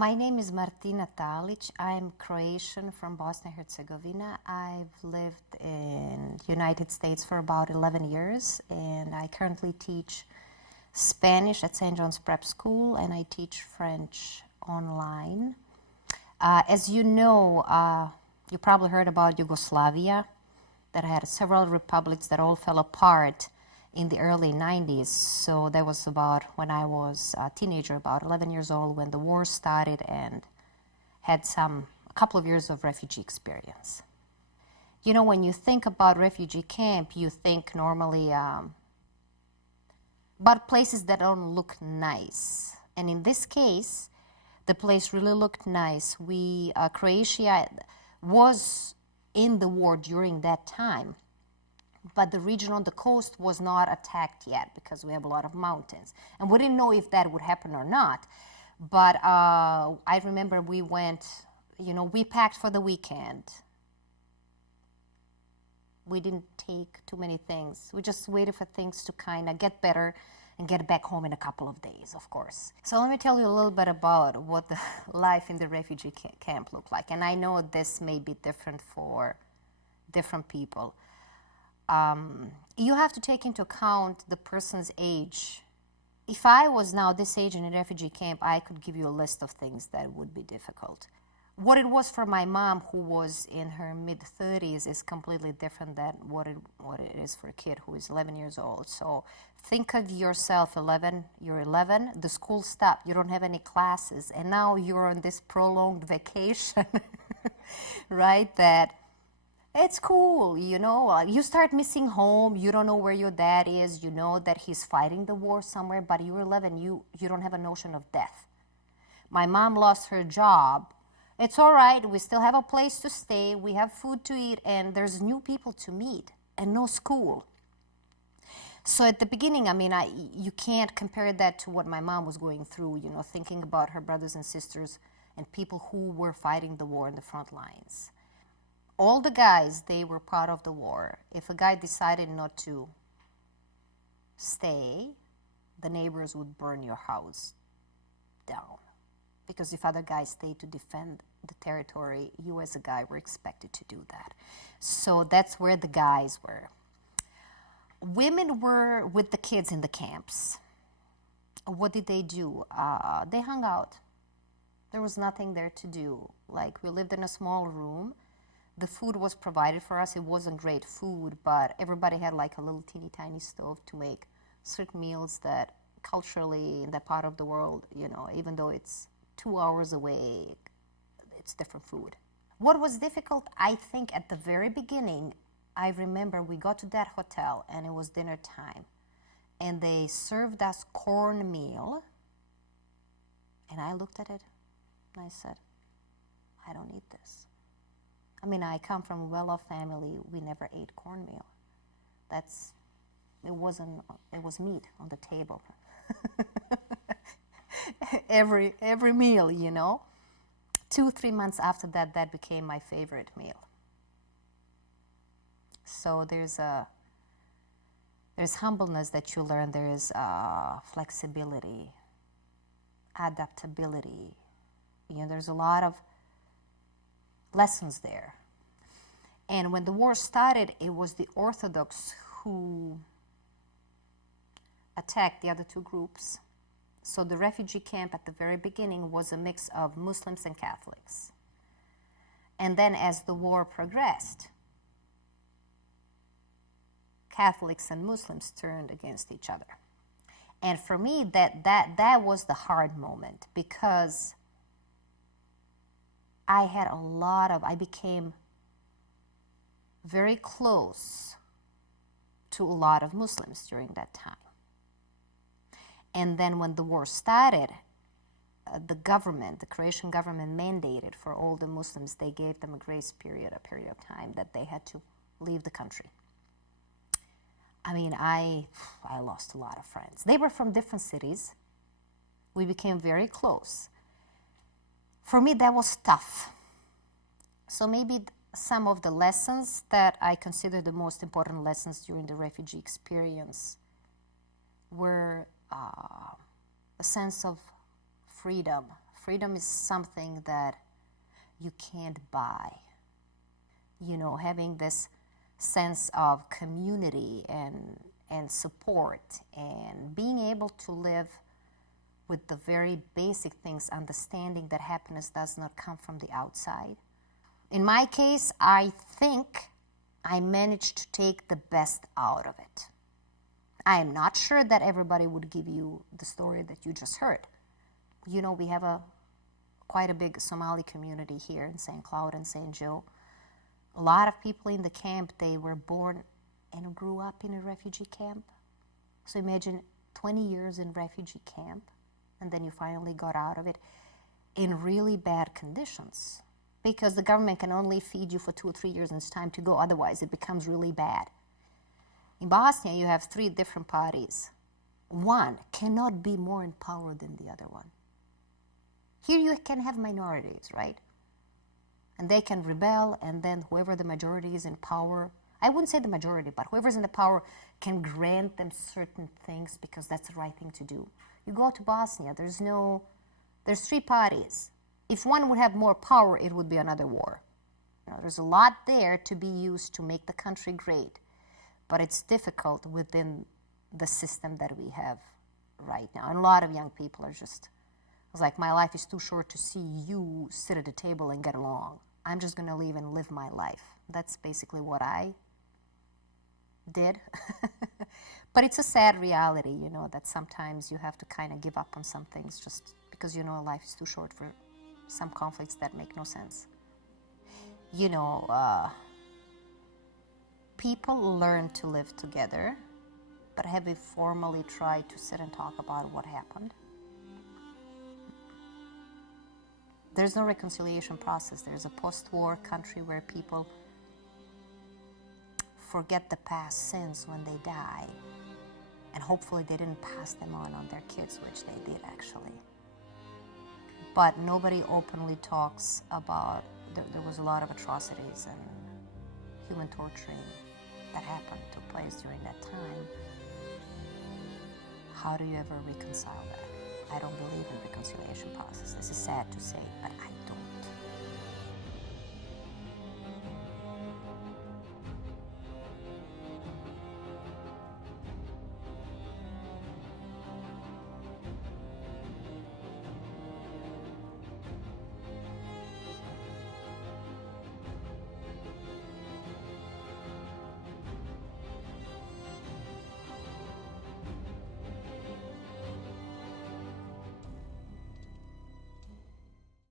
My name is Martina Talić. I'm Croatian from Bosnia and Herzegovina. I've lived in the United States for about 11 years, and I currently teach Spanish at St. John's Prep School, and I teach French online. As you know, you probably heard about Yugoslavia, that had several republics that all fell apart in the early 90s. So that was about when I was a teenager, about 11 years old, when the war started, and had a couple of years of refugee experience. You know, when you think about refugee camp, you think normally about places that don't look nice. And in this case, the place really looked nice. Croatia was in the war during that time, but the region on the coast was not attacked yet because we have a lot of mountains. And we didn't know if that would happen or not. But I remember we went, we packed for the weekend. We didn't take too many things. We just waited for things to kind of get better and get back home in a couple of days, of course. So let me tell you a little bit about what the life in the refugee camp looked like. And I know this may be different for different people. You have to take into account the person's age. If I was now this age in a refugee camp, I could give you a list of things that would be difficult. What it was for my mom, who was in her mid-30s, is completely different than what it is for a kid who is 11 years old. So think of yourself 11, you're 11, the school stopped, you don't have any classes, and now you're on this prolonged vacation, right? That it's cool, you start missing home, you don't know where your dad is, you know that he's fighting the war somewhere, but you're 11, you don't have a notion of death. My mom lost her job. It's all right, we still have a place to stay, we have food to eat, and there's new people to meet, and no school. So at the beginning, you can't compare that to what my mom was going through, thinking about her brothers and sisters and people who were fighting the war in the front lines. All the guys, they were part of the war. If a guy decided not to stay, the neighbors would burn your house down. Because if other guys stayed to defend the territory, you as a guy were expected to do that. So that's where the guys were. Women were with the kids in the camps. What did they do? They hung out. There was nothing there to do. Like, we lived in a small room. The food was provided for us. It wasn't great food, but everybody had like a little teeny tiny stove to make certain meals that culturally in that part of the world, even though it's 2 hours away, it's different food. What was difficult, I think, at the very beginning, I remember we got to that hotel and it was dinner time, and they served us cornmeal, and I looked at it and I said, I don't eat this. I come from a well-off family. We never ate cornmeal. It was meat on the table. every meal, 2-3 months after that, that became my favorite meal. So there's humbleness that you learn. There's flexibility, adaptability. There's a lot of lessons there. And when the war started, it was the Orthodox who attacked the other two groups. So the refugee camp at the very beginning was a mix of Muslims and Catholics. And then as the war progressed, Catholics and Muslims turned against each other. And for me, that was the hard moment, because I became very close to a lot of Muslims during that time. And then when the war started, the Croatian government mandated for all the Muslims, they gave them a grace period, a period of time that they had to leave the country. I lost a lot of friends. They were from different cities. We became very close. For me, that was tough. So maybe some of the lessons that I consider the most important lessons during the refugee experience were a sense of freedom, Freedom is something that you can't buy. You know, having this sense of community and support and being able to live with the very basic things, understanding that happiness does not come from the outside. In my case, I think I managed to take the best out of it. I am not sure that everybody would give you the story that you just heard. You know, we have quite a big Somali community here in St. Cloud and St. Joe. A lot of people in the camp, they were born and grew up in a refugee camp. So imagine 20 years in refugee camp, and then you finally got out of it in really bad conditions, because the government can only feed you for 2 or 3 years and it's time to go, otherwise it becomes really bad. In Bosnia, you have 3 different parties. One cannot be more in power than the other one. Here you can have minorities, right? And they can rebel, and then whoever the majority is in power, I wouldn't say the majority, but whoever's in the power can grant them certain things because that's the right thing to do. You go to Bosnia, there's 3 parties. If one would have more power, it would be another war. You know, there's a lot there to be used to make the country great, but it's difficult within the system that we have right now. And a lot of young people are just, it's like, my life is too short to see you sit at a table and get along. I'm just going to leave and live my life. That's basically what I did. But it's a sad reality, you know, that sometimes you have to kind of give up on some things just because, you know, life is too short for some conflicts that make no sense. You know, people learn to live together, but have we formally tried to sit and talk about what happened? There's no reconciliation process. There's a post-war country where people forget the past sins when they die, and hopefully they didn't pass them on their kids, which they did actually. But nobody openly talks about, there was a lot of atrocities and human torturing that happened, took place during that time. How do you ever reconcile that? I don't believe in reconciliation process. This is sad to say, but